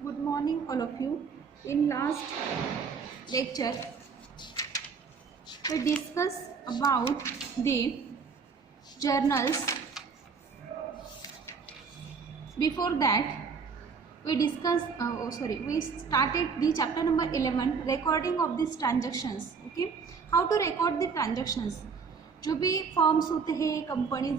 Good morning, all of you. In last lecture, we discussed about the journals. Before that, we started the chapter number 11, recording of these transactions. Okay, how to record the transactions. जो भी forms होते हैं, कंपनियाँ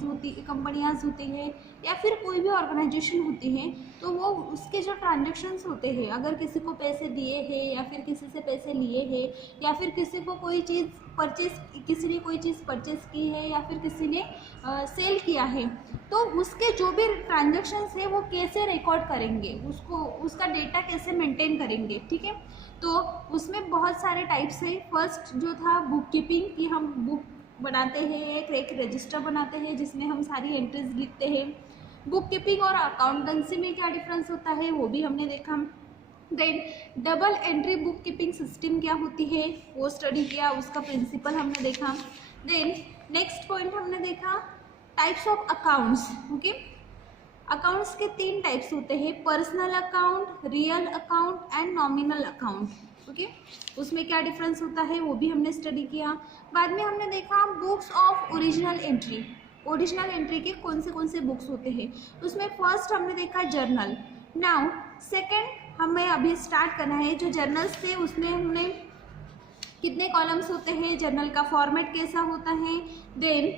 होती हैं या फिर कोई भी ऑर्गेनाइजेशन होती है, तो वो उसके जो ट्रांजेक्शन्स होते हैं, अगर किसी को पैसे दिए हैं या फिर किसी से पैसे लिए हैं या फिर किसी को कोई चीज़ किसी ने कोई चीज़ परचेज की है या फिर किसी ने सेल किया है, तो उसके जो भी ट्रांजेक्शन्स है वो कैसे रिकॉर्ड करेंगे, उसका डेटा कैसे मेंटेन करेंगे। ठीक है, तो उसमें बहुत सारे टाइप्स है। फर्स्ट जो था बुक कीपिंग, कि हम बुक बनाते हैं, एक रजिस्टर बनाते हैं जिसमें हम सारी एंट्रीज लिखते हैं। बुक कीपिंग और अकाउंटेंसी में क्या डिफरेंस होता है वो भी हमने देखा। Then double entry book keeping system क्या होती है वो स्टडी किया, उसका प्रिंसिपल हमने देखा। देन नेक्स्ट पॉइंट हमने देखा types of accounts. Okay, accounts के 3 टाइप्स होते हैं, personal account, real account and nominal account. Okay, उसमें क्या डिफरेंस होता है वो भी हमने स्टडी किया। बाद में हमने देखा books of original entry. Original entry के कौन से बुक्स होते हैं, उसमें फर्स्ट हमने देखा जर्नल। नाउ सेकंड हमें अभी स्टार्ट करना है, जो जर्नल्स थे उसमें हमने कितने कॉलम्स होते हैं, जर्नल का फॉर्मेट कैसा होता है। देन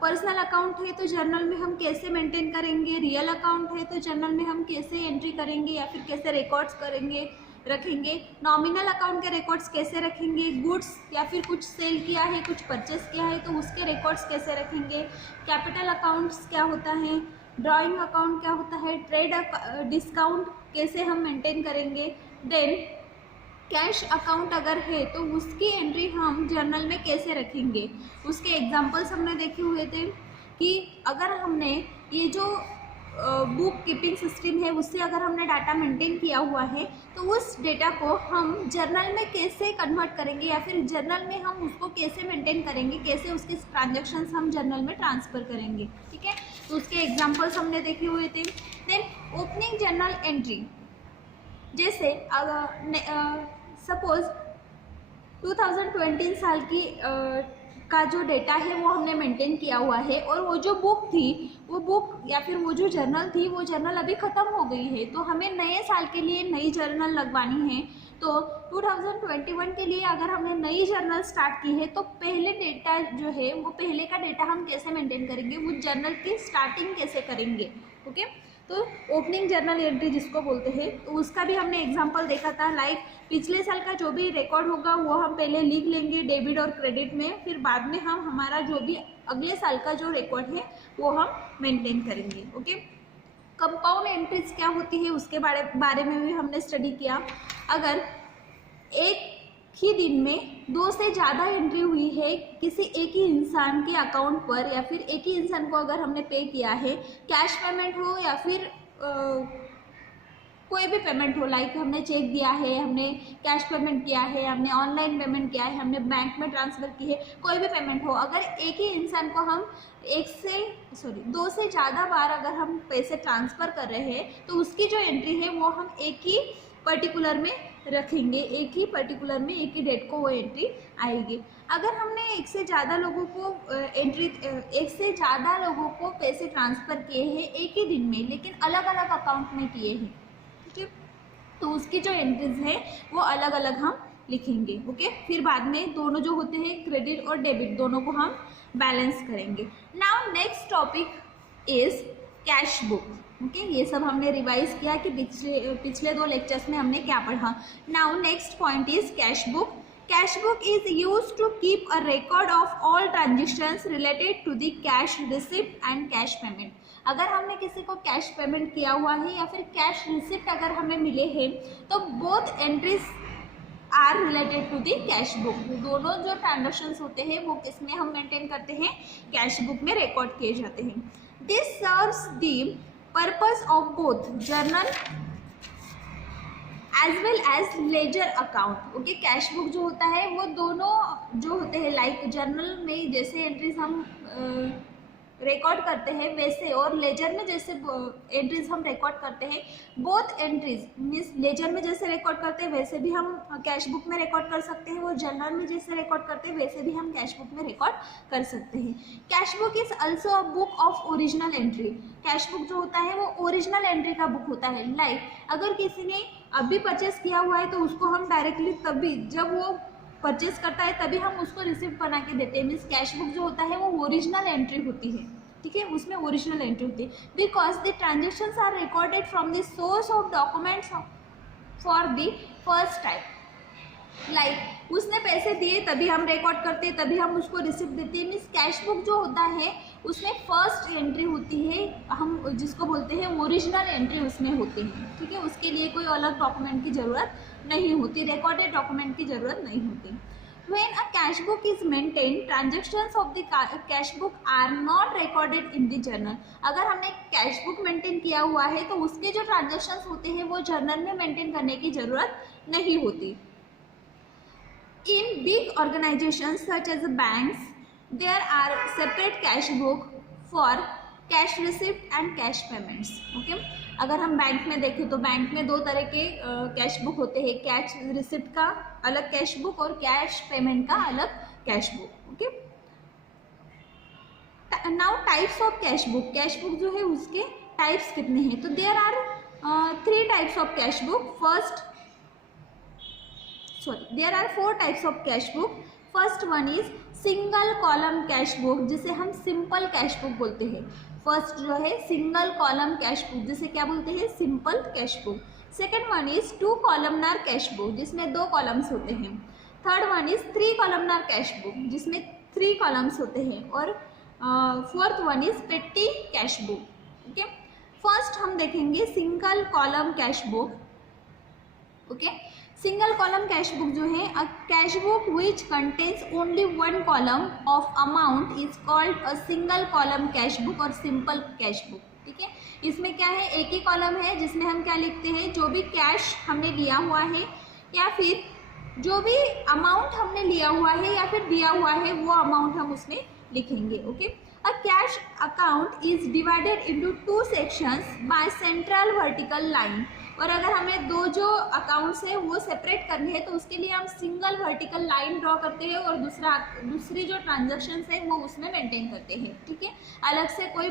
पर्सनल अकाउंट है तो जर्नल में हम कैसे मेंटेन करेंगे, रियल अकाउंट है तो जर्नल में हम कैसे एंट्री करेंगे या फिर कैसे रिकॉर्ड्स रखेंगे। नॉमिनल अकाउंट के रिकॉर्ड्स कैसे रखेंगे, गुड्स या फिर कुछ सेल किया है, कुछ परचेस किया है तो उसके रिकॉर्ड्स कैसे रखेंगे। कैपिटल अकाउंट्स क्या होता है, ड्राइंग अकाउंट क्या होता है, ट्रेड डिस्काउंट कैसे हम मेंटेन करेंगे। देन कैश अकाउंट अगर है तो उसकी एंट्री हम जर्नल में कैसे रखेंगे, उसके एग्जांपल्स हमने देखे हुए थे कि अगर हमने ये जो बुक कीपिंग सिस्टम है उससे अगर हमने डाटा मेंटेन किया हुआ है तो उस डेटा को हम जर्नल में कैसे कन्वर्ट करेंगे या फिर जर्नल में हम उसको कैसे मेंटेन करेंगे, कैसे उसके ट्रांजैक्शंस हम जर्नल में ट्रांसफ़र करेंगे। ठीक है, तो उसके एग्जांपल्स हमने देखे हुए थे। देन ओपनिंग जर्नल एंट्री, जैसे सपोज 2020 साल की का जो डेटा है वो हमने मेंटेन किया हुआ है और वो जो बुक थी, वो बुक या फिर वो जो जर्नल थी वो जर्नल अभी ख़त्म हो गई है, तो हमें नए साल के लिए नई जर्नल लगवानी है। तो 2021 के लिए अगर हमने नई जर्नल स्टार्ट की है तो पहले डेटा जो है वो पहले का डेटा हम कैसे मेंटेन करेंगे, वो जर्नल की स्टार्टिंग कैसे करेंगे। ओके, तो ओपनिंग जर्नल एंट्री जिसको बोलते हैं, तो उसका भी हमने एग्जांपल देखा था। लाइक पिछले साल का जो भी रिकॉर्ड होगा वो हम पहले लिख लेंगे डेबिट और क्रेडिट में, फिर बाद में हम हमारा जो भी अगले साल का जो रिकॉर्ड है वो हम मेंटेन करेंगे। ओके, कंपाउंड एंट्रीज क्या होती है उसके बारे में भी हमने स्टडी किया। अगर एक ही दिन में 2 से ज़्यादा एंट्री हुई है किसी एक ही इंसान के अकाउंट पर, या फिर एक ही इंसान को अगर हमने पे किया है, कैश पेमेंट हो या फिर कोई भी पेमेंट हो, लाइक हमने चेक दिया है, हमने कैश पेमेंट किया है, हमने ऑनलाइन पेमेंट किया है, हमने बैंक में ट्रांसफ़र की है, कोई भी पेमेंट हो, अगर एक ही इंसान को हम 2 से ज़्यादा बार अगर हम पैसे ट्रांसफ़र कर रहे हैं तो उसकी जो एंट्री है वो हम एक ही पर्टिकुलर में रखेंगे, एक ही पर्टिकुलर में एक ही डेट को वो एंट्री आएगी। अगर हमने एक से ज़्यादा लोगों को पैसे ट्रांसफ़र किए हैं एक ही दिन में लेकिन अलग अलग अकाउंट में किए हैं, ठीक है, तो उसकी जो एंट्रीज है वो अलग अलग हम लिखेंगे। ओके, फिर बाद में दोनों जो होते हैं क्रेडिट और डेबिट दोनों को हम बैलेंस करेंगे। Now next topic is cash book. Okay, ये सब हमने रिवाइज किया कि पिछले 2 लेक्चर्स में हमने क्या पढ़ा। Now next point is cash book. Cash book is use to keep a record of all transactions related to the cash receipt and cash payment. अगर हमने किसी को कैश पेमेंट किया हुआ है या फिर कैश रिसिप्ट अगर हमें मिले हैं तो both entries are related to the cash book. दोनों जो ट्रांजेक्शन्स होते हैं वो किसमें हम मेंटेन करते हैं, कैश बुक में रिकॉर्ड किए जाते हैं। This serves the purpose of both journal as well as ledger account. Okay, cash book जो होता है वो दोनों जो होते हैं, लाइक जर्नल में जैसे एंट्रीज हम रिकॉर्ड करते हैं वैसे, और लेजर में जैसे एंट्रीज हम रिकॉर्ड करते हैं, बोथ एंट्रीज मीन्स लेजर में जैसे रिकॉर्ड करते हैं वैसे भी हम कैश बुक में रिकॉर्ड कर सकते हैं, और जर्नल में जैसे रिकॉर्ड करते हैं वैसे भी हम कैश बुक में रिकॉर्ड कर सकते हैं। Cash book is also a book of original entry. Cash book जो होता है वो ओरिजिनल एंट्री का बुक होता है। लाइक अगर किसी ने अभी परचेस किया हुआ है तो उसको हम डायरेक्टली तभी जब वो परचेस करता है तभी हम उसको रिसिप्ट बना के देते हैं। मीन्स कैश बुक जो होता है वो ओरिजिनल एंट्री होती है, ठीक है, उसमें ओरिजिनल एंट्री होती है। Because the transactions are recorded from the source of documents for the first time. Like उसने पैसे दिए तभी हम रिकॉर्ड करते हैं, तभी हम उसको रिसिप्ट देते हैं। मीन्स कैश बुक जो होता है उसमें फर्स्ट एंट्री होती है, हम जिसको बोलते हैं ओरिजिनल एंट्री उसमें होती है, ठीक है। उसके लिए कोई अलग डॉक्यूमेंट की ज़रूरत नहीं होती, रिकॉर्डेड डॉक्यूमेंट की ज़रूरत नहीं होती। When a cash book is maintained, transactions of the cash book are not recorded in the journal. अगर हमने कैश बुक मेंटेन किया हुआ है तो उसके जो ट्रांजेक्शन्स होते हैं वो जर्नल में मेंटेन करने की ज़रूरत नहीं होती। In big organizations such as banks, there are separate cash book for cash receipt and cash payments. Okay, अगर हम बैंक में देखें तो बैंक में दो तरह के कैश बुक होते हैं, कैश रिसिप्ट का अलग कैश बुक और कैश पेमेंट का अलग cash book. Okay, now types of cash book. Cash book जो है उसके टाइप्स कितने हैं? तो there are 3 types of cash book. There are 4 types of cash book. First one is single column cash book, जिसे हम सिंपल कैश बुक बोलते हैं। फर्स्ट जो है सिंगल कॉलम कैश बुक, जिसे क्या बोलते हैं? Simple cash book. Second one is 2 columnar cash book, जिसमें 2 कॉलम्स होते हैं। Third one is 3 columnar cash book, जिसमें 3 कॉलम्स होते हैं। और फोर्थ वन इज पेटी कैश बुक। ओके, फर्स्ट हम देखेंगे single column cash book. Okay, single column cash book जो है, a cash book which contains only 1 column of amount is called a single column cash book और simple cash book. ठीक है, इसमें क्या है? एक ही कॉलम है जिसमें हम क्या लिखते हैं? जो भी कैश हमने लिया हुआ है या फिर जो भी अमाउंट हमने लिया हुआ है या फिर दिया हुआ है वो अमाउंट हम उसमें लिखेंगे। Okay, a cash account is divided into 2 sections by central vertical line. और अगर हमें 2 जो अकाउंट्स है वो सेपरेट करने हैं तो उसके लिए हम सिंगल वर्टिकल लाइन ड्रॉ करते हैं और दूसरी जो ट्रांजैक्शंस है वो उसमें मेंटेन करते हैं। ठीक है, अलग से कोई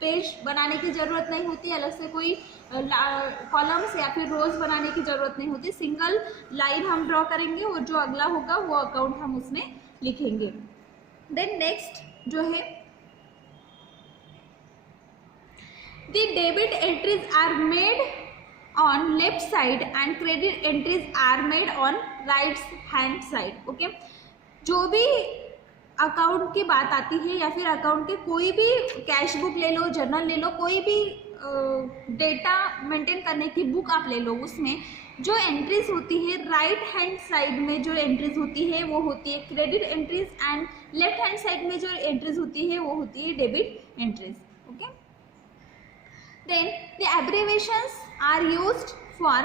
पेज बनाने की ज़रूरत नहीं होती, अलग से कोई कॉलम्स या फिर रोज बनाने की ज़रूरत नहीं होती। सिंगल लाइन हम ड्रॉ करेंगे और जो अगला होगा वो अकाउंट हम उसमें लिखेंगे। देन नेक्स्ट जो है, the debit entries are made on left side and credit entries are made on right hand side। okay, जो भी अकाउंट की बात आती है या फिर अकाउंट के कोई भी कैश बुक ले लो, जर्नल ले लो, कोई भी डेटा मेंटेन करने की बुक आप ले लो, उसमें जो एंट्रीज होती है राइट हैंड साइड में जो एंट्रीज होती है वो होती है credit entries, and left hand side में जो एंट्रीज होती है वो होती है debit entries. Okay, then the abbreviations are used for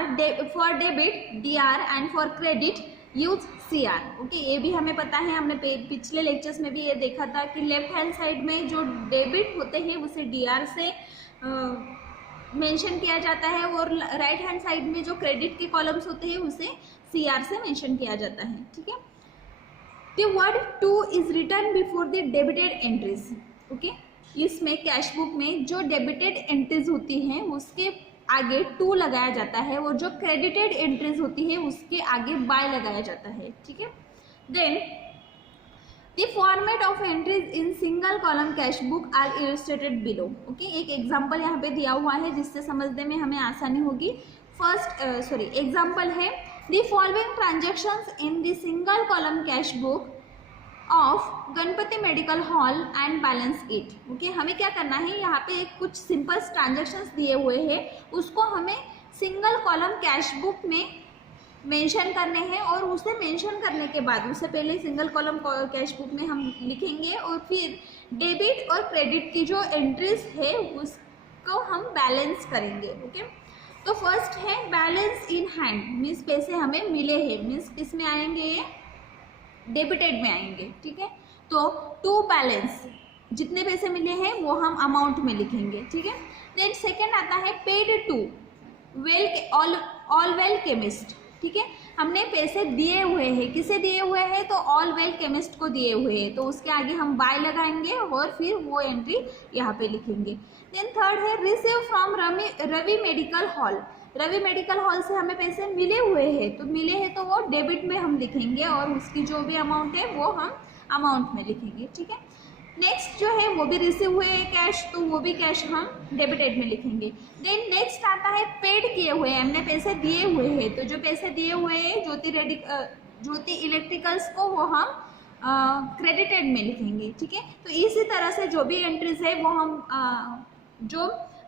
debit DR and for credit use CR। Okay, ये भी हमें पता है, हमने पिछले लेक्चर्स में भी ये देखा था कि लेफ्ट हैंड साइड में जो डेबिट होते हैं उसे DR से मेंशन किया जाता है और राइट हैंड साइड में जो क्रेडिट के कॉलम्स होते हैं उसे CR से मेंशन किया जाता है। ठीक है, the word to is written before the debited entries। Okay, इसमें कैश बुक में जो डेबिटेड एंट्रीज होती हैं उसके आगे 2 लगाया जाता है और जो क्रेडिटेड एंट्रीज होती है उसके आगे बाय लगाया जाता है। ठीक है, then the format of entries in single column cash book are illustrated below. Okay, एक एग्जांपल यहाँ पे दिया हुआ है जिससे समझने में हमें आसानी होगी। एग्जांपल है the following transactions in the single column cash book of Ganpati medical hall and balance it. Okay, हमें क्या करना है, यहाँ पे कुछ सिंपल ट्रांजेक्शन्स दिए हुए हैं, उसको हमें सिंगल कॉलम कैश बुक में मेंशन करने हैं और उसे मेंशन करने के बाद उससे पहले सिंगल कॉलम कैश बुक में हम लिखेंगे और फिर डेबिट और क्रेडिट की जो एंट्रीज है उसको हम बैलेंस करेंगे। ओके, तो फर्स्ट है बैलेंस इन हैंड, मीन्स पैसे हमें मिले हैं, मीन्स किस में आएंगे? ये डेबिटेड में आएंगे। ठीक है, तो टू बैलेंस जितने पैसे मिले हैं वो हम अमाउंट में लिखेंगे, ठीक है। देन सेकेंड आता है paid to all well chemist, ठीक है। हमने पैसे दिए हुए हैं, किसे दिए हुए हैं, तो ऑल वेल केमिस्ट को दिए हुए हैं, तो उसके आगे हम बाय लगाएंगे और फिर वो एंट्री यहाँ पे लिखेंगे। देन थर्ड है receive from Ravi medical hall. Ravi medical hall से हमें पैसे मिले हुए हैं, तो मिले हैं तो वो डेबिट में हम लिखेंगे और उसकी जो भी अमाउंट है वो हम अमाउंट में लिखेंगे, ठीक है। नेक्स्ट जो है वो भी रिसीव हुए हैं कैश, तो वो भी कैश हम डेबिटेड में लिखेंगे। देन नेक्स्ट आता है पेड किए हुए हैं, हमने पैसे दिए हुए हैं, तो जो पैसे दिए हुए हैं ज्योति इलेक्ट्रिकल्स को वो हम क्रेडिटेड में लिखेंगे, ठीक है। तो इसी तरह से जो भी एंट्रीज है वो हम जो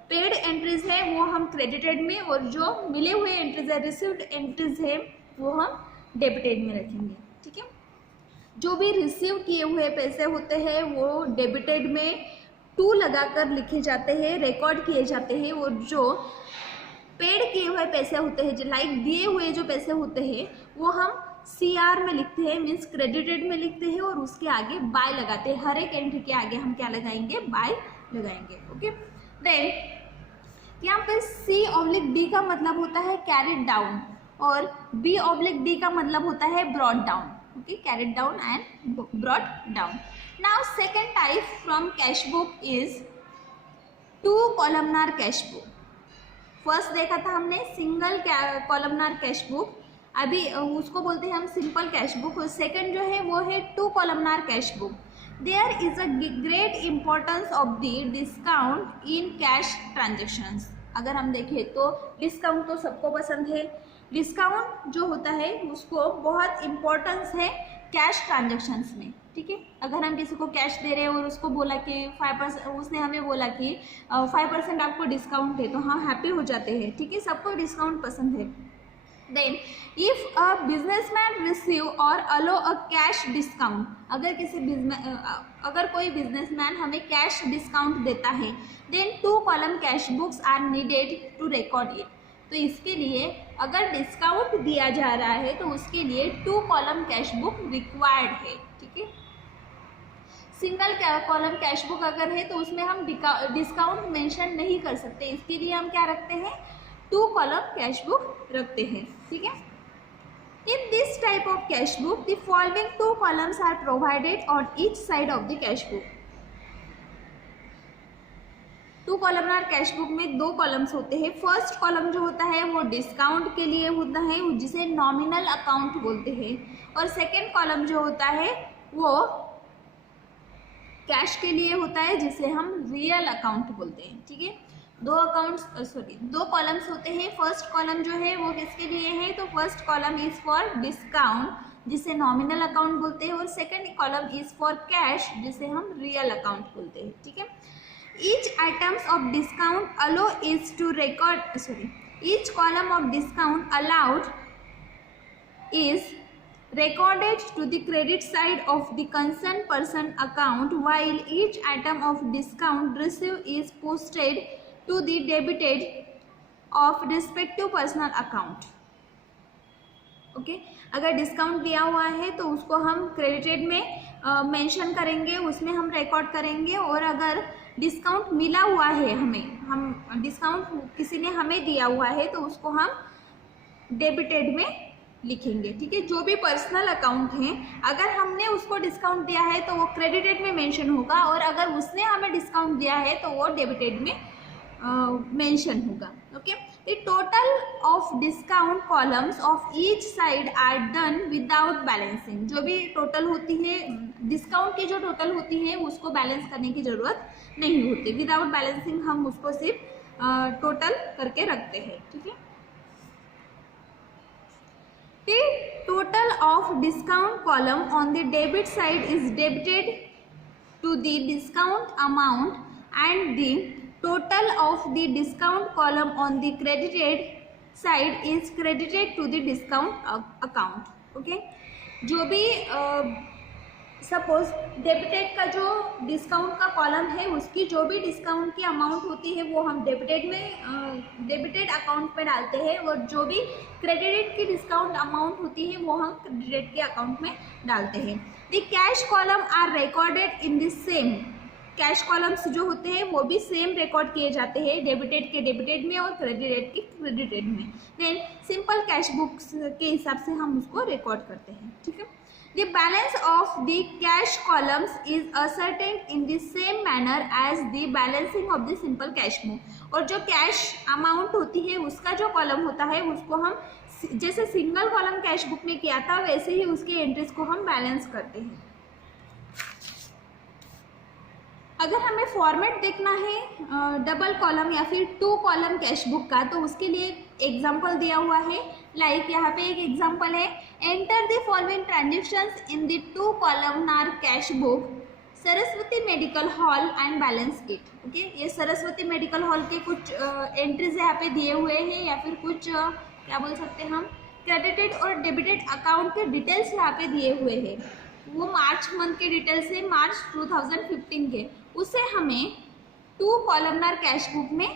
पेड एंट्रीज है वो हम क्रेडिटेड में, और जो मिले हुए एंट्रीज है रिसीव्ड एंट्रीज है वो हम डेबिटेड में रखेंगे, ठीक है। जो भी रिसीव किए हुए पैसे होते हैं वो डेबिटेड में 2 लगाकर लिखे जाते हैं, रिकॉर्ड किए जाते हैं, और जो पेड किए हुए पैसे होते हैं, जो लाइक दिए हुए जो पैसे होते हैं वो हम CR में लिखते हैं, मीन्स क्रेडिटेड में लिखते हैं, और उसके आगे बाय लगाते हैं। हर एक एंट्री के आगे हम क्या लगाएंगे, बाय लगाएंगे, ओके। देन यहाँ पर C/D का मतलब होता है कैरिड डाउन, और B/D का मतलब होता है brought down, okay, carried down and brought down. Now second type from cash book is 2 columnar cash book. First देखा था हमने सिंगल कॉलमनार कैश बुक, अभी उसको बोलते हैं हम सिंपल कैश बुक, और सेकंड जो है वो है 2 columnar cash book. There is a great importance of the discount in cash transactions. अगर हम देखें तो डिस्काउंट तो सबको पसंद है, डिस्काउंट जो होता है उसको बहुत इम्पोर्टेंस है कैश ट्रांजेक्शन्स में, ठीक है। अगर हम किसी को कैश दे रहे हैं और उसको बोला कि 5%, उसने हमें बोला कि 5% आपको डिस्काउंट है, तो हम हैप्पी हो जाते हैं, ठीक है, सबको डिस्काउंट पसंद है। Then if a businessman receive और अलो अ कैश डिस्काउंट, अगर कोई बिजनेसमैन हमें कैश डिस्काउंट देता है, then 2 column cash books are needed to record it. तो इसके लिए अगर डिस्काउंट दिया जा रहा है तो उसके लिए 2 कॉलम कैश बुक रिक्वायर्ड है, ठीक है। सिंगल कॉलम कैश बुक अगर है तो उसमें हम डिस्काउंट मेंशन नहीं कर सकते, इसके लिए हम क्या रखते हैं, 2 कॉलम कैश बुक रखते हैं, ठीक है। In this type of cash book the following 2 columns are provided on each side of the cash book. 2 columnar cash book में 2 कॉलम्स होते हैं। फर्स्ट कॉलम जो होता है वो डिस्काउंट के लिए होता है, जिसे नॉमिनल अकाउंट बोलते हैं, और सेकेंड कॉलम जो होता है वो कैश के लिए होता है, जिसे हम रियल अकाउंट बोलते हैं, ठीक है। 2 कॉलम्स होते हैं। फर्स्ट कॉलम जो है वो किसके लिए है, तो first column is for discount, जिसे नॉमिनल अकाउंट बोलते हैं, और second column is for cash, जिसे हम रियल अकाउंट बोलते हैं, ठीक है। Each items of discount allow is to record, each column of discount allowed is recorded to the credit side of the concerned person account, while each item of discount received is posted to the debited of respective personal account. Okay, अगर discount दिया हुआ है तो उसको हम credited में mention करेंगे, उसमें हम रिकॉर्ड करेंगे, और अगर डिस्काउंट मिला हुआ है हम डिस्काउंट किसी ने हमें दिया हुआ है तो उसको हम डेबिटेड में लिखेंगे, ठीक है। जो भी पर्सनल अकाउंट है, अगर हमने उसको डिस्काउंट दिया है तो वो क्रेडिटेड में मेंशन होगा, और अगर उसने हमें डिस्काउंट दिया है तो वो डेबिटेड में मेंशन होगा, okay. The total of discount columns of each side are done without balancing. जो भी टोटल होती है, डिस्काउंट की जो टोटल होती है उसको बैलेंस करने की ज़रूरत नहीं होती, विदाउट बैलेंसिंग हम उसको सिर्फ टोटल करके रखते हैं, ठीक है। The total of discount column on the debit side is debited to the discount amount, and the total of the discount column on the credited side is credited to the discount account, okay। जो भी suppose debited का जो discount का column है उसकी जो भी discount की अमाउंट होती है वो हम डेबिटेड अकाउंट में डालते हैं, और जो भी क्रेडिटेड की डिस्काउंट अमाउंट होती है वो हम क्रेडिटेड के अकाउंट में डालते हैं। The cash column are recorded in the same cash columns जो होते हैं वो भी सेम रिकॉर्ड किए जाते हैं, डेबिटेड के डेबिटेड में और क्रेडिटेड के क्रेडिटेड में। देन सिंपल कैश बुक्स के हिसाब से हम उसको रिकॉर्ड करते हैं, ठीक है। The balance of the cash columns is ascertained in the same manner as the balancing of the simple cash book. और जो कैश अमाउंट होती है उसका जो कॉलम होता है उसको हम जैसे सिंगल कॉलम कैश बुक में किया था वैसे ही उसके एंट्रीज को हम बैलेंस करते हैं। अगर हमें फॉर्मेट देखना है डबल कॉलम या फिर 2 कॉलम कैश बुक का, तो उसके लिए एग्जांपल दिया हुआ है। लाइक यहाँ पे एक एग्जांपल है, enter the following transactions in the 2 columnar cash book Saraswati medical hall and balance it. Okay, ये सरस्वती मेडिकल हॉल के कुछ एंट्रीज यहाँ पे दिए हुए हैं या फिर कुछ क्या बोल सकते हैं हम, क्रेडिटेड और डेबिटेड अकाउंट के डिटेल्स यहाँ पे दिए हुए हैं। वो मार्च मंथ के डिटेल्स है, मार्च 2015 के, उसे हमें 2 कॉलमनार कैश बुक में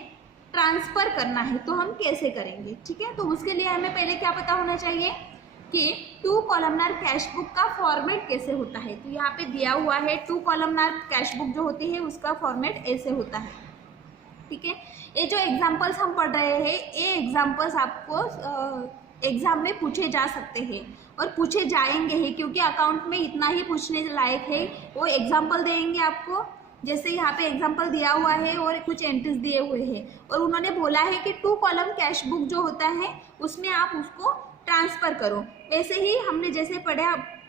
ट्रांसफ़र करना है। तो हम कैसे करेंगे, ठीक है। तो उसके लिए हमें पहले क्या पता होना चाहिए कि 2 कॉलमनार कैश बुक का फॉर्मेट कैसे होता है। तो यहाँ पे दिया हुआ है 2 कॉलमनार कैश बुक जो होती है उसका फॉर्मेट ऐसे होता है, ठीक है। ये जो एग्जाम्पल्स हम पढ़ रहे हैं ये एग्जाम्पल्स आपको एग्ज़ाम में पूछे जा सकते हैं और पूछे जाएंगे ही, क्योंकि अकाउंट में इतना ही पूछने लायक है। वो एग्जाम्पल देंगे आपको, जैसे यहाँ पे एग्जाम्पल दिया हुआ है और कुछ एंट्रीज दिए हुए हैं और उन्होंने बोला है कि 2 कॉलम कैश बुक जो होता है उसमें आप उसको ट्रांसफ़र करो। वैसे ही हमने जैसे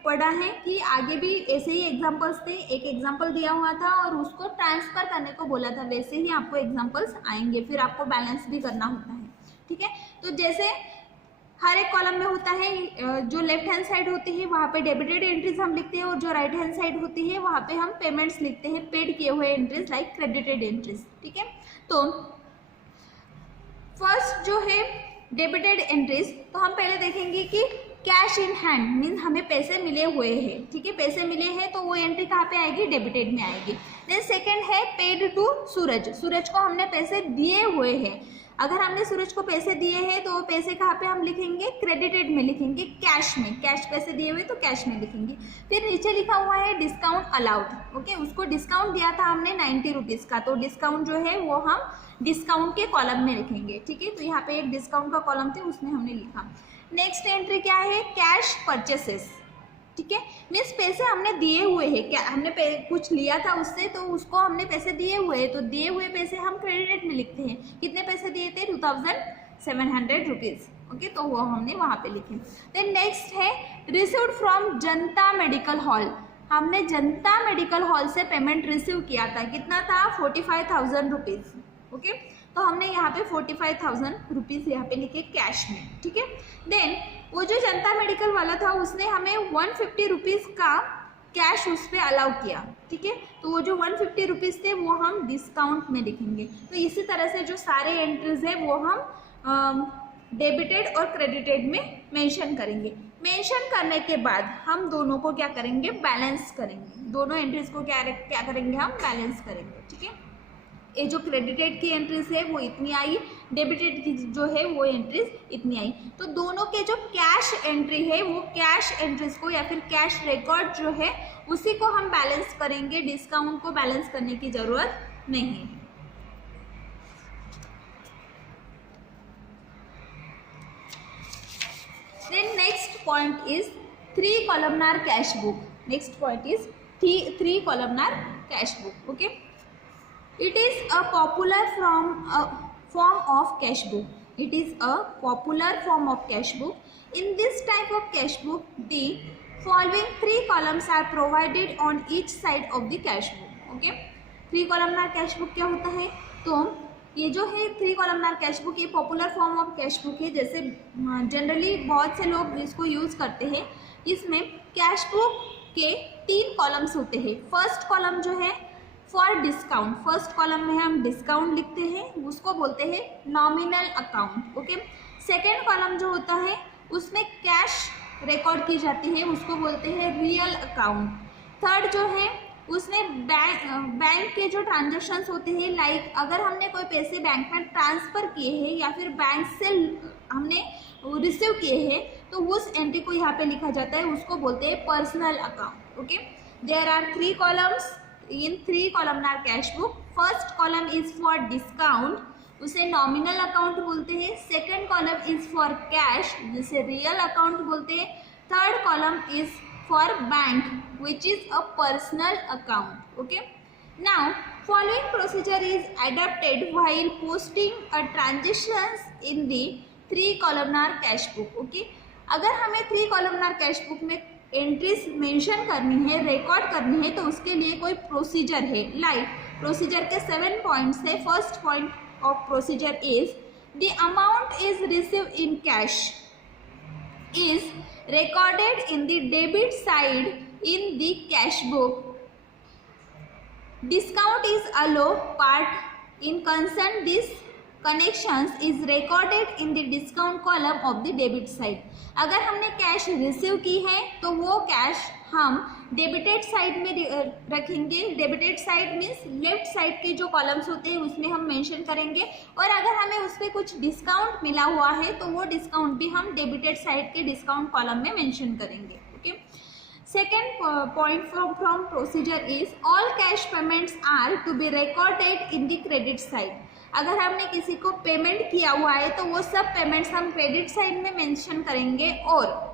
पढ़ा है कि आगे भी ऐसे ही एग्जाम्पल्स थे, एक एग्जाम्पल दिया हुआ था और उसको ट्रांसफ़र करने को बोला था, वैसे ही आपको एग्जाम्पल्स आएंगे, फिर आपको बैलेंस भी करना होता है, ठीक है। तो जैसे हर एक कॉलम में होता है, जो लेफ्ट हैंड साइड होती है वहाँ पे डेबिटेड एंट्रीज हम लिखते हैं और जो राइट हैंड साइड होती है वहाँ पे हम पेमेंट्स लिखते हैं, पेड किए हुए एंट्रीज लाइक क्रेडिटेड एंट्रीज, ठीक है। तो फर्स्ट जो है डेबिटेड एंट्रीज, तो हम पहले देखेंगे कि कैश इन हैंड मीन्स हमें पैसे मिले हुए हैं, ठीक है। पैसे मिले हैं तो वो एंट्री कहाँ पे आएगी, डेबिटेड में आएगी। देन सेकेंड है पेड टू सूरज, सूरज को हमने पैसे दिए हुए हैं। अगर हमने सूरज को पैसे दिए हैं तो वो पैसे कहाँ पे हम लिखेंगे, क्रेडिटेड में लिखेंगे, कैश में, कैश पैसे दिए हुए तो कैश में लिखेंगे। फिर नीचे लिखा हुआ है डिस्काउंट अलाउड, ओके, उसको डिस्काउंट दिया था हमने 90 रुपीज़ का, तो डिस्काउंट जो है वो हम डिस्काउंट के कॉलम में लिखेंगे, ठीक है। तो यहाँ पे एक डिस्काउंट का कॉलम थे उसमें हमने लिखा। नेक्स्ट एंट्री क्या है, कैश परचेसेस, ठीक है, मीन्स पैसे हमने दिए हुए हैं, क्या हमने कुछ लिया था उससे तो उसको हमने पैसे दिए हुए हैं, तो दिए हुए पैसे हम क्रेडिट में लिखते हैं। कितने पैसे दिए थे, 2700 रुपीज़, ओके, तो वो हमने वहाँ पे लिखे। देन नेक्स्ट है received from Janata medical hall, हमने जनता मेडिकल हॉल से पेमेंट रिसीव किया था, कितना था, 45,000 रुपीज़, ओके। तो हमने यहाँ पे 45,000 रुपीज़ यहाँ पे लिखे कैश में, ठीक है। देन वो जो जनता मेडिकल वाला था उसने हमें 150 रुपीज़ का कैश उस पर अलाउ किया, ठीक है। तो वो जो 150 रुपीज़ थे वो हम डिस्काउंट में लिखेंगे। तो इसी तरह से जो सारे एंट्रीज है वो हम डेबिटेड और क्रेडिटेड में मेंशन करेंगे। मेंशन करने के बाद हम दोनों को क्या करेंगे, बैलेंस करेंगे। दोनों एंट्रीज को क्या करेंगे, हम बैलेंस करेंगे, ठीक है। ये जो क्रेडिटेड की एंट्रीज है वो इतनी आई, डेबिटेड की जो है वो एंट्रीज इतनी आई। तो दोनों के जो कैश एंट्री है वो कैश एंट्रीज को या फिर कैश रिकॉर्ड जो है उसी को हम बैलेंस करेंगे, डिस्काउंट को बैलेंस करने की ज़रूरत नहीं है। Then next point is 3 columnar cash book. Next point is 3 columnar cash book. Okay. It is a popular form of cash book. It is a popular form of cash book. In this type of cash book, the following 3 columns are provided on each side of the cash book. Okay. 3 columnar cash book क्या होता है, तो ये जो है 3 columnar cash book, ये popular form of cash book है, जैसे जनरली बहुत से लोग इसको यूज़ करते हैं। इसमें कैश बुक के 3 कॉलम्स होते हैं। फर्स्ट कॉलम जो है फॉर डिस्काउंट, फर्स्ट कॉलम में हम डिस्काउंट लिखते हैं, उसको बोलते हैं nominal account, okay. Second column जो होता है उसमें कैश रिकॉर्ड की जाती है, उसको बोलते हैं रियल अकाउंट। थर्ड जो है उसमें बैंक के जो ट्रांजेक्शन्स होते हैं, लाइक अगर हमने कोई पैसे बैंक में ट्रांसफ़र किए हैं या फिर बैंक से हमने रिसीव किए हैं तो उस एंट्री को यहाँ पे लिखा जाता है, उसको बोलते हैं personal account, okay. There are 3 columns, in 3 columnar cash book. First column is for discount, उसे नॉमिनल अकाउंट बोलते हैं. Second column is for cash, जिसे रियल अकाउंट बोलते हैं. Third column is for bank, which is a personal account. Okay, now following procedure is adopted while posting a transactions in the 3 columnar cash book. Okay, अगर हमें 3 columnar cash book में entries mention करनी है, record करनी है, तो उसके लिए कोई प्रोसीजर है. लाइक प्रोसीजर के 7 पॉइंट्स है. First point of procedure is the amount is received in cash is recorded in the debit side in the cash book. Discount is allowed part in concern. This connections is recorded in the discount column of the debit side. अगर हमने cash receive की है तो वो cash हम debited side में रखेंगे. Debited side means left side के जो कॉलम्स होते हैं उसमें हम मेंशन करेंगे. और अगर हमें उस पर कुछ डिस्काउंट मिला हुआ है तो वो डिस्काउंट भी हम डेबिटेड साइड के डिस्काउंट कॉलम में मेंशन करेंगे. Okay, second point from procedure is all cash payments are to be recorded in the credit side. अगर हमने किसी को पेमेंट किया हुआ है तो वो सब पेमेंट्स हम क्रेडिट साइड में मेंशन करेंगे. और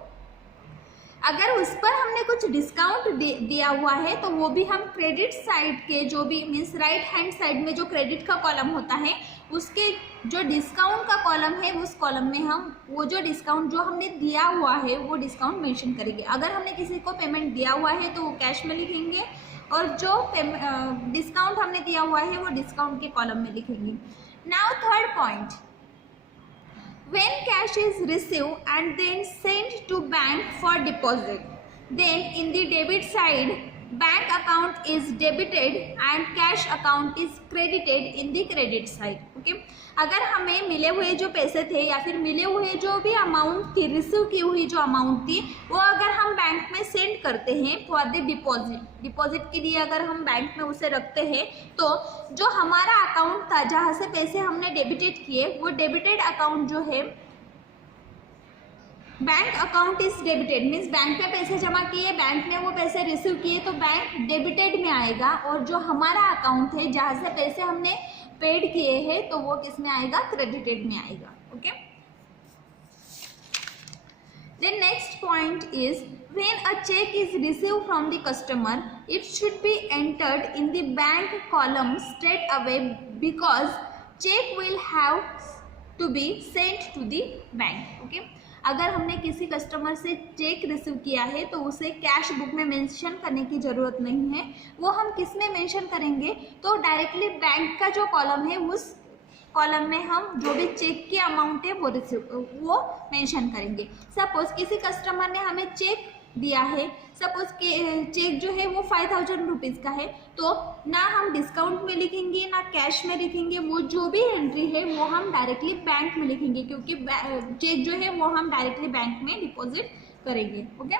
अगर उस पर हमने कुछ डिस्काउंट दिया हुआ है तो वो भी हम क्रेडिट साइड के जो भी मीन्स राइट हैंड साइड में जो क्रेडिट का कॉलम होता है उसके जो डिस्काउंट का कॉलम है उस कॉलम में हम वो जो डिस्काउंट जो हमने दिया हुआ है वो डिस्काउंट मेंशन करेंगे. अगर हमने किसी को पेमेंट दिया हुआ है तो वो कैश में लिखेंगे और जो डिस्काउंट हमने दिया हुआ है वो डिस्काउंट के कॉलम में लिखेंगे. Now third point, when cash is received and then sent to bank for deposit, then in the debit side bank account is debited and cash account is credited in the credit side. okay, अगर हमें मिले हुए जो पैसे थे या फिर मिले हुए जो भी अमाउंट थी, रिसीव की हुई जो अमाउंट थी, वो अगर हम बैंक में सेंड करते हैं फॉर द डिपॉजिट के लिए अगर हम बैंक में उसे रखते हैं तो जो हमारा अकाउंट था जहाँ से पैसे हमने डेबिटेड किए वो डेबिटेड अकाउंट जो है bank account is debited means bank में पैसे जमा किए, बैंक ने वो पैसे रिसीव किए तो बैंक डेबिटेड में आएगा. और जो हमारा अकाउंट है जहाँ से पैसे हमने पेड किए हैं तो वो किस में आएगा, क्रेडिटेड में आएगा. Okay, then next point is when a cheque is receive from the customer it should be entered in the bank column straight away because cheque will have to be sent to the bank. Okay, अगर हमने किसी customer से check receive किया है तो उसे cash book में mention करने की ज़रूरत नहीं है. वो हम किस में मेंशन करेंगे तो डायरेक्टली बैंक का जो कॉलम है उस कॉलम में हम जो भी चेक की अमाउंट है वो मेंशन करेंगे. सपोज किसी कस्टमर ने हमें चेक दिया है, सपोज चेक जो है वो 5000 रुपीज़ का है, तो ना हम डिस्काउंट में लिखेंगे ना कैश में लिखेंगे. वो जो भी एंट्री है वो हम डायरेक्टली बैंक में लिखेंगे क्योंकि चेक जो है वो हम डायरेक्टली बैंक में डिपॉजिट करेंगे. ओके,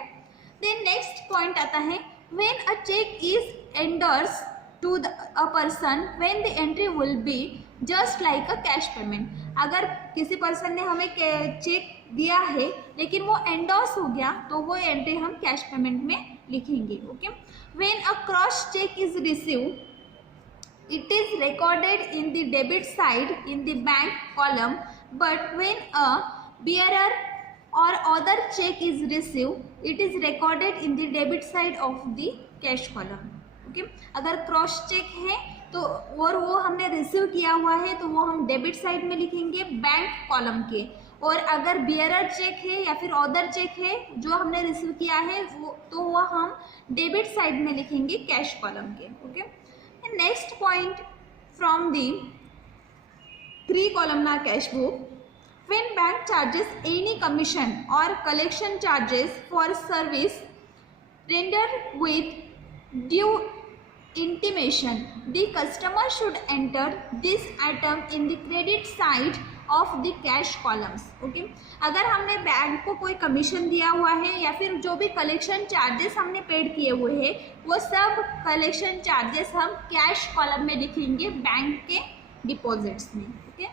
देन नेक्स्ट पॉइंट आता है when a cheque is endorsed to a person when the entry will be just like a cash payment. अगर किसी पर्सन ने हमें चेक दिया है लेकिन वो एंडोर्स हो गया तो वो एंट्री हम कैश पेमेंट में लिखेंगे. Okay, when a cross cheque is received it is recorded in the debit side in the bank column but when a bearer और other cheque is received it is recorded in the debit side of the cash column. Okay, अगर cross cheque है तो और वो हमने receive किया हुआ है तो वो हम डेबिट साइड में लिखेंगे बैंक कॉलम के. और अगर बियरर चेक है या फिर अदर चेक है जो हमने रिसीव किया है वो हम डेबिट साइड में लिखेंगे कैश कॉलम के. Okay, next point from the 3 columnar cash book, when bank charges any commission or collection charges for service rendered with due intimation, the customer should enter this item in the credit side of the cash columns. Okay, अगर हमने bank को कोई commission दिया हुआ है या फिर जो भी कलेक्शन चार्जेस हमने पेड किए हुए हैं वो सब कलेक्शन चार्जेस हम कैश कॉलम में लिखेंगे बैंक के डिपॉजिट्स में. ओके,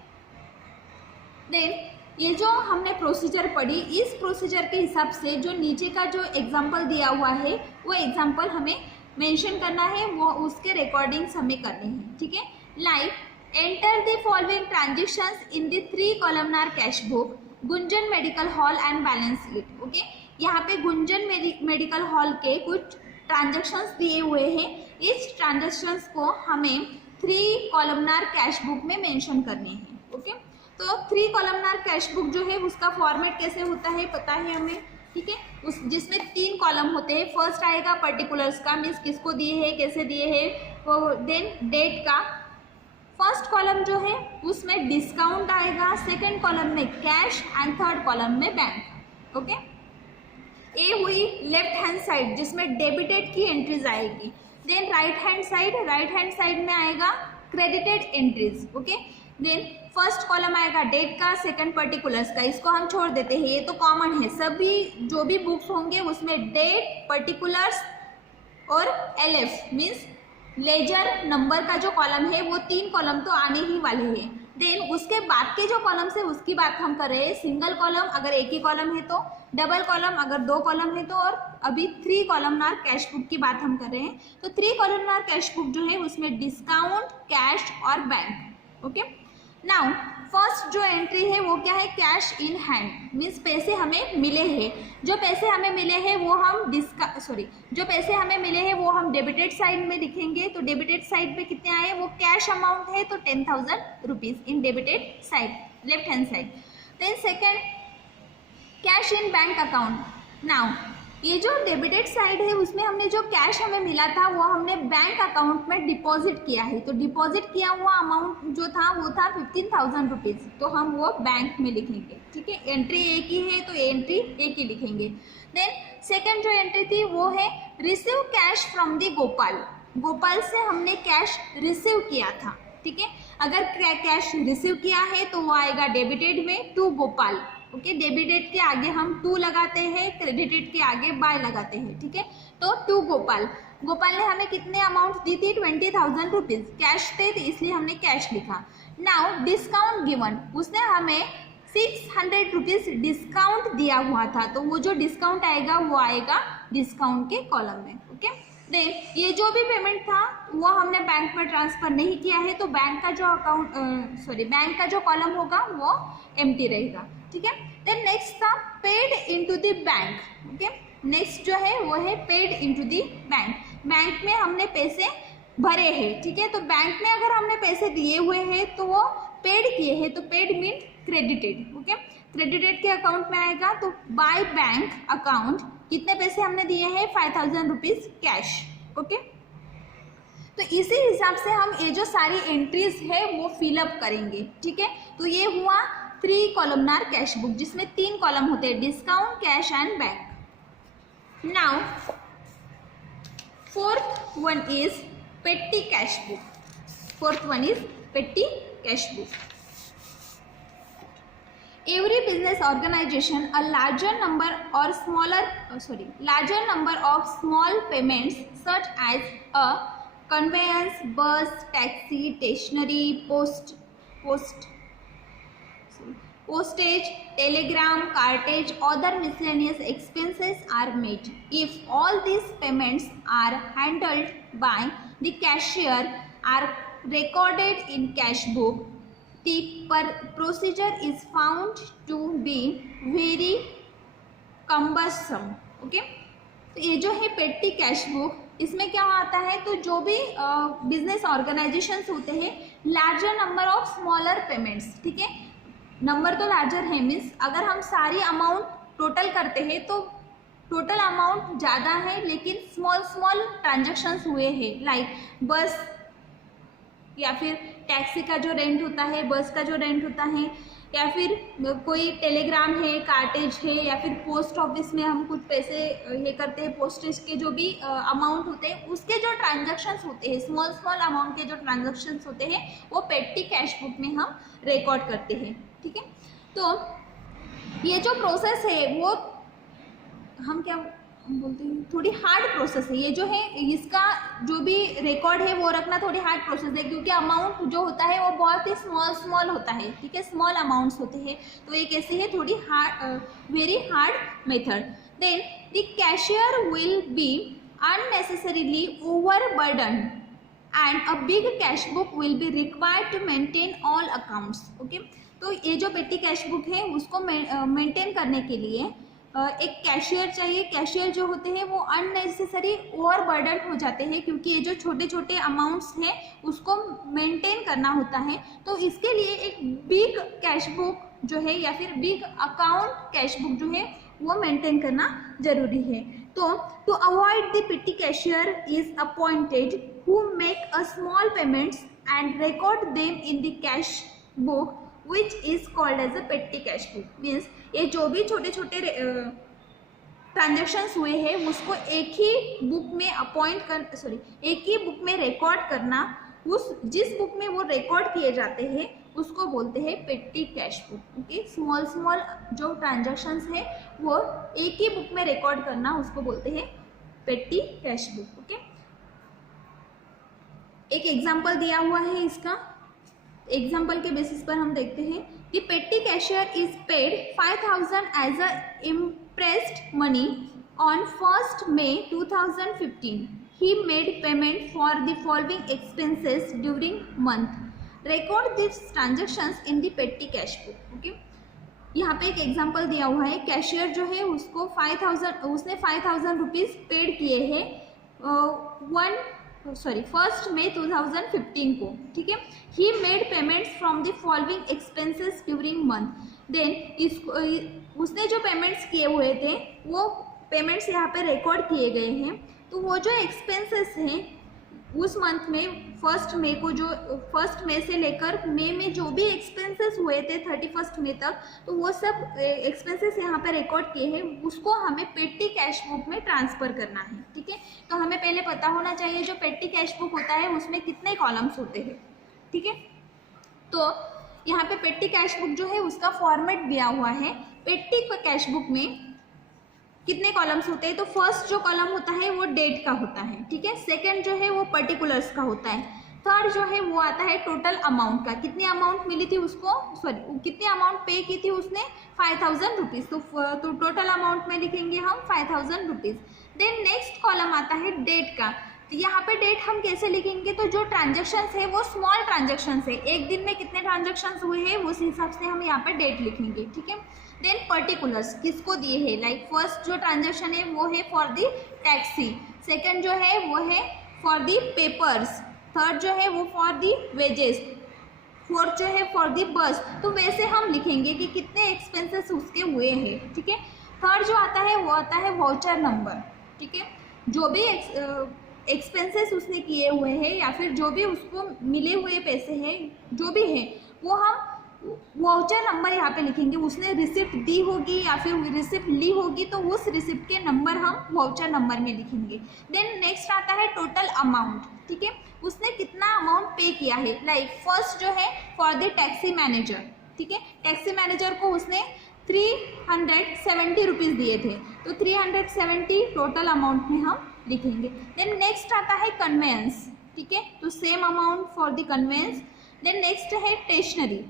देन ये जो हमने प्रोसीजर पढ़ी इस प्रोसीजर के हिसाब से जो नीचे का जो एग्जांपल दिया हुआ है वो एग्जांपल हमें मेंशन करना है, वो उसके रिकॉर्डिंग्स हमें करने हैं, ठीक है। Like enter the following transactions in the 3 columnar cash book Gunjan medical hall and balance sheet. Okay, यहाँ पे गुंजन मेडिकल हॉल के कुछ ट्रांजेक्शंस दिए हुए हैं। इस ट्रांजेक्शंस को हमें 3 कॉलमनार कैश बुक में मेंशन करने हैं। ओके, तो 3 कॉलमनार कैश बुक जो है उसका फॉर्मेट कैसे होता है पता है हमें, ठीक है। उस जिसमें 3 कॉलम होते हैं। फर्स्ट आएगा पर्टिकुलर्स का, मीन्स किसको दिए है, कैसे दिए है वो, देन डेट का। फर्स्ट कॉलम जो है उसमें डिस्काउंट आएगा, सेकेंड कॉलम में कैश एंड थर्ड कॉलम में बैंक। ओके, ए हुई लेफ्ट हैंड साइड जिसमें डेबिटेड की एंट्रीज आएगी। देन राइट हैंड साइड में आएगा credited entries. Okay, then first column आएगा डेट का, सेकंड पर्टिकुलर्स का। इसको हम छोड़ देते हैं, ये तो कॉमन है, सभी जो भी बुक्स होंगे उसमें डेट, पर्टिकुलर्स और LF मीन्स लेजर नंबर का जो कॉलम है वो 3 कॉलम तो आने ही वाले हैं। देन उसके बाद के जो कॉलम्स है उसकी बात हम कर रहे हैं। सिंगल कॉलम अगर एक ही कॉलम है तो, डबल कॉलम अगर 2 कॉलम है तो, और अभी 3 कॉलमनार कैश बुक की बात हम कर रहे हैं। तो 3 कॉलमनार कैश बुक जो है उसमें डिस्काउंट, कैश और बैंक। ओके, नाउ फर्स्ट जो एंट्री है वो क्या है, कैश इन हैंड मीन्स पैसे हमें मिले हैं। जो पैसे हमें मिले हैं वो हम जो पैसे हमें मिले हैं वो हम डेबिटेड साइड में लिखेंगे। तो डेबिटेड साइड पे कितने आए, वो कैश अमाउंट है तो 10,000 rupees in debited side, left hand side. Then second cash in bank account. Now ये जो डेबिटेड साइड है उसमें हमने जो कैश हमें मिला था वो हमने बैंक अकाउंट में डिपॉजिट किया है। तो डिपॉजिट किया हुआ अमाउंट जो था वो था 15,000 रुपीज़, तो हम वो बैंक में लिखेंगे, ठीक है। एंट्री एक ही है तो एंट्री एक ही लिखेंगे। देन सेकेंड जो एंट्री थी वो है receive cash from the Gopal से हमने कैश रिसीव किया था, ठीक है। अगर कैश रिसीव किया है तो वो आएगा डेबिटेड में टू गोपाल। ओके, डेबिटेड के आगे हम टू लगाते हैं, क्रेडिटेड के आगे बाय लगाते हैं, ठीक है। तो टू गोपाल ने हमें कितने अमाउंट दी थी, 20,000 रुपीज़। कैश थे तो इसलिए हमने कैश लिखा। नाउ डिस्काउंट गिवन, उसने हमें 600 रुपीज़ डिस्काउंट दिया हुआ था, तो वो जो डिस्काउंट आएगा वो आएगा डिस्काउंट के कॉलम में। ओके, देन ये जो भी पेमेंट था वो हमने बैंक में ट्रांसफ़र नहीं किया है, तो बैंक का जो कॉलम होगा वो एम्प्टी रहेगा, ठीक है। देन नेक्स्ट था paid into the bank. Okay, next जो है वो है paid into the bank. Bank में हमने पैसे भरे हैं, ठीक है। तो बैंक में अगर हमने पैसे दिए हुए हैं तो वो पेड किए हैं, तो paid mean credited. Okay, credited के अकाउंट में आएगा। तो बाय बैंक अकाउंट कितने पैसे हमने दिए हैं, 5,000 रुपीज़ कैश। ओके, तो इसी हिसाब से हम ये जो सारी एंट्रीज है वो फिलअप करेंगे, ठीक है। तो ये हुआ 3 कॉलमनार कैश बुक जिसमें 3 कॉलम होते हैं, discount, cash and bank. Now fourth one is पेटी cash book. Every business organization a larger number of small payments such as a conveyance, bus, taxi, stationery, postage, telegram, cartage, other miscellaneous expenses are made. If all these payments are handled by the cashier are recorded in cash book, the procedure is found to be very cumbersome. Okay, तो ये जो है पेटी cash book, इसमें क्या आता है, तो जो भी बिजनेस ऑर्गेनाइजेशंस होते हैं, larger number of smaller payments, ठीक है। नंबर तो लार्जर है, मीन्स अगर हम सारी अमाउंट टोटल करते हैं तो टोटल अमाउंट ज़्यादा है लेकिन स्मॉल ट्रांजेक्शन्स हुए हैं। लाइक बस या फिर टैक्सी का जो रेंट होता है, बस का जो रेंट होता है, या फिर कोई टेलीग्राम है, कार्टेज है, या फिर पोस्ट ऑफिस में हम कुछ पैसे ये करते हैं, पोस्टेज के जो भी अमाउंट होते हैं उसके जो ट्रांजैक्शंस होते हैं, स्मॉल अमाउंट के जो ट्रांजैक्शंस होते हैं वो पेटी कैश बुक में हम रिकॉर्ड करते हैं, ठीक है। तो ये जो प्रोसेस है वो हम क्या बोलते हैं, थोड़ी हार्ड प्रोसेस है। ये जो है इसका जो भी रिकॉर्ड है वो रखना थोड़ी हार्ड प्रोसेस है, क्योंकि अमाउंट जो होता है वो बहुत ही स्मॉल होता है, ठीक है, स्मॉल अमाउंट्स होते हैं। तो ये कैसी है, थोड़ी very hard method. Then the cashier will be unnecessarily overburdened and a big cash book will be required to maintain all accounts. Okay, तो ये जो पेटी कैश बुक है उसको मेंटेन करने के लिए एक कैशियर चाहिए. कैशियर जो होते हैं वो अननेसेसरी ओवरबर्डन हो जाते हैं क्योंकि ये जो छोटे छोटे अमाउंट्स हैं उसको मेंटेन करना होता है. तो इसके लिए एक बिग कैश बुक जो है या फिर बिग अकाउंट कैश बुक जो है वो मेंटेन करना जरूरी है. तो टू अवॉइड द पेटी cashier is appointed who make a small payments and record them in the cash book which is called as a petty cash book. Means ये जो भी छोटे छोटे ट्रांजेक्शन्स हुए हैं उसको एक ही बुक में एक ही बुक में रिकॉर्ड करना. उस जिस बुक में वो रिकॉर्ड किए जाते हैं उसको बोलते हैं पेटी cash book. Okay, small small जो ट्रांजेक्शन्स है वो एक ही बुक में रिकॉर्ड करना उसको बोलते हैं पेटी कैश बुक. ओके, एक एग्जाम्पल दिया हुआ है. इसका एग्जाम्पल के बेसिस पर हम देखते हैं कि petty cashier is paid 5,000 as a imprest money on 1st May 2015. He made payment for the following expenses during month. Record this transactions in the petty cash book. Okay, यहाँ पे एक example दिया हुआ है. कैशियर जो है उसको 5,000 rupees paid किए हैं 1st May 2015 को. ठीक है, he made payments from the following expenses during month. Then उसने जो पेमेंट्स किए हुए थे वो पेमेंट्स यहाँ पे रिकॉर्ड किए गए हैं. तो वो जो एक्सपेंसेस हैं उस मंथ में 1st May को जो 1st May से लेकर मई में जो भी एक्सपेंसेस हुए थे 31st May तक, तो वो सब एक्सपेंसेस यहाँ पे रिकॉर्ड किए हैं उसको हमें पेटी कैश बुक में ट्रांसफ़र करना है. ठीक है, तो हमें पहले पता होना चाहिए जो पेटी कैश बुक होता है उसमें कितने कॉलम्स होते हैं. ठीक है, तो यहाँ पे पेटी कैश बुक जो है उसका फॉर्मेट दिया हुआ है. पेटी कैश बुक में कितने कॉलम्स होते हैं? तो फर्स्ट जो कॉलम होता है वो डेट का होता है. ठीक है, सेकंड जो है वो पर्टिकुलर्स का होता है. थर्ड जो है वो आता है टोटल अमाउंट का, कितनी अमाउंट मिली थी उसको, कितनी अमाउंट पे की थी उसने 5,000 रुपीज़. तो टोटल अमाउंट में लिखेंगे हम 5,000 रुपीज़. देन नेक्स्ट कॉलम आता है डेट का. तो यहाँ पे डेट हम कैसे लिखेंगे? तो जो ट्रांजेक्शन्स है वो स्मॉल ट्रांजेक्शन्स है, एक दिन में कितने ट्रांजेक्शन्स हुए हैं उस हिसाब से हम यहाँ पे डेट लिखेंगे. ठीक है, देन पर्टिकुलर्स किसको दिए हैं, लाइक फर्स्ट जो ट्रांजेक्शन है वो है फॉर द टैक्सी, सेकंड जो है वो है फॉर द पेपर्स, थर्ड जो है वो फॉर द वेजेस, फोर्थ जो है फॉर द बस. तो वैसे हम लिखेंगे कि कितने एक्सपेंसेस उसके हुए हैं. ठीक है, थर्ड जो आता है वो आता है वाउचर नंबर. ठीक है, जो भी एक्सपेंसेस उसने किए हुए हैं या फिर जो भी उसको मिले हुए पैसे हैं जो भी है वो हम वाउचर नंबर यहाँ पे लिखेंगे. उसने रिसिप्ट दी होगी या फिर रिसिप्ट ली होगी तो उस रिसिप्ट के नंबर हम वाउचर नंबर में लिखेंगे. देन नेक्स्ट आता है टोटल अमाउंट. ठीक है, उसने कितना अमाउंट पे किया है, लाइक फर्स्ट जो है फॉर द टैक्सी मैनेजर. ठीक है, टैक्सी मैनेजर को उसने 370 रुपीज़ दिए थे तो 370 टोटल अमाउंट में हम लिखेंगे. देन नेक्स्ट आता है कन्वेंस. ठीक है, तो same amount for the conveyance. Then next है स्टेशनरी.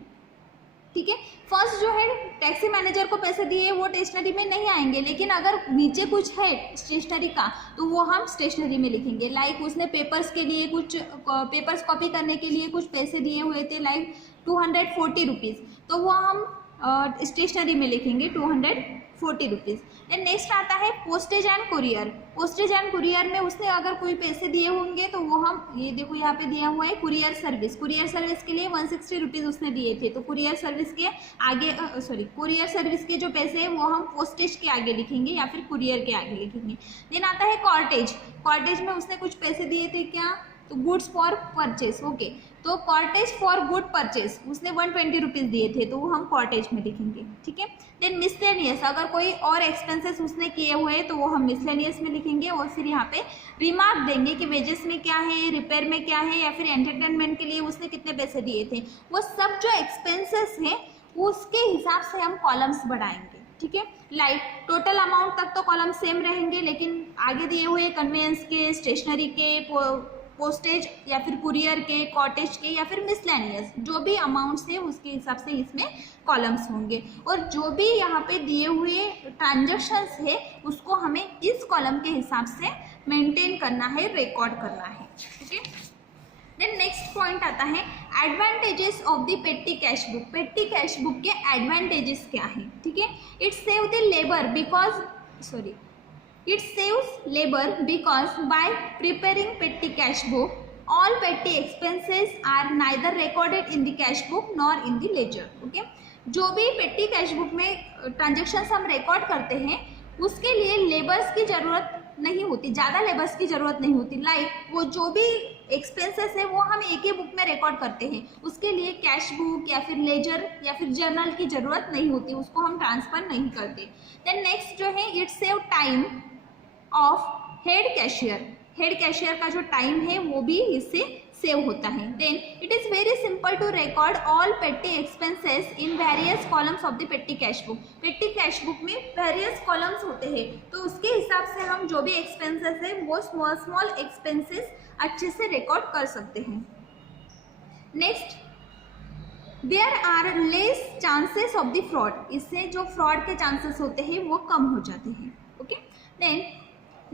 ठीक है, फर्स्ट जो है टैक्सी मैनेजर को पैसे दिए वो स्टेशनरी में नहीं आएंगे, लेकिन अगर नीचे कुछ है स्टेशनरी का तो वो हम स्टेशनरी में लिखेंगे. लाइक उसने पेपर्स के लिए कुछ पेपर्स कॉपी करने के लिए कुछ पैसे दिए हुए थे लाइक 240 रुपीज़, तो वो हम स्टेशनरी में लिखेंगे 240 रुपीज़. देन नेक्स्ट आता है postage and courier. Postage and courier में उसने अगर कोई पैसे दिए होंगे तो वो हम ये देखो यहाँ पे दिया हुआ है कुरियर सर्विस. कुरियर सर्विस के लिए 160 रुपीज़ उसने दिए थे तो कुरियर सर्विस के आगे कुरियर सर्विस के जो पैसे हैं वो हम पोस्टेज के आगे लिखेंगे या फिर कुरियर के आगे लिखेंगे. देन आता है कॉर्टेज. कॉर्टेज में उसने कुछ पैसे दिए थे क्या, तो गुड्स फॉर परचेज. ओके, तो कॉर्टेज फॉर गुड परचेज उसने 120 रुपीज़ दिए थे तो वो हम कॉर्टेज में लिखेंगे. ठीक है, देन मिसलेनियस, अगर कोई और एक्सपेंसेस उसने किए हुए तो वो हम मिसलेनियस में लिखेंगे और फिर यहाँ पे रिमार्क देंगे कि वेजेस में क्या है, रिपेयर में क्या है या फिर एंटरटेनमेंट के लिए उसने कितने पैसे दिए थे. वो सब जो एक्सपेंसेस हैं उसके हिसाब से हम कॉलम्स बढ़ाएंगे. ठीक है, लाइक टोटल अमाउंट तक तो कॉलम सेम रहेंगे लेकिन आगे दिए हुए कन्वेंस के, स्टेशनरी के, पोस्टेज या फिर कुरियर के, कॉटेज के या फिर मिसलेनियस जो भी अमाउंट्स है उसके हिसाब से इसमें कॉलम्स होंगे. और जो भी यहाँ पे दिए हुए ट्रांजैक्शंस है उसको हमें इस कॉलम के हिसाब से मेंटेन करना है, रिकॉर्ड करना है। ठीक है, देन नेक्स्ट पॉइंट आता है advantages of the petty cash book. Petty cash book के एडवांटेजेस क्या हैं? ठीक है, it save the labour because it saves labor because by preparing petty cash book all petty expenses are neither recorded in the cash book nor in the ledger। Okay, जो भी पेटी cash book में transactions हम record करते हैं उसके लिए labours की ज़रूरत नहीं होती, ज़्यादा लेबर्स की ज़रूरत नहीं होती। लाइक वो जो भी एक्सपेंसेस है वो हम एक ही बुक में रिकॉर्ड करते हैं, उसके लिए कैश बुक या फिर लेजर या फिर जर्नल की ज़रूरत नहीं होती, उसको हम ट्रांसफ़र नहीं करते। देन नेक्स्ट जो है it save time of head cashier. Head cashier का जो टाइम है वो भी इससे सेव होता है। Then it is very simple to record all petty expenses in various columns of the petty cash book. Petty cash book में various columns होते हैं, तो उसके हिसाब से हम जो भी एक्सपेंसेस है वो स्मॉल स्मॉल एक्सपेंसेस अच्छे से रिकॉर्ड कर सकते हैं। Next, there are less chances of the fraud. इससे जो फ्रॉड के चांसेस होते हैं वो कम हो जाते हैं। ओके, देन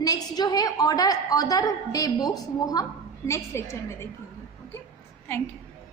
नेक्स्ट जो है अदर डे बुक्स वो हम नेक्स्ट लेक्चर में देखेंगे। Okay, thank you.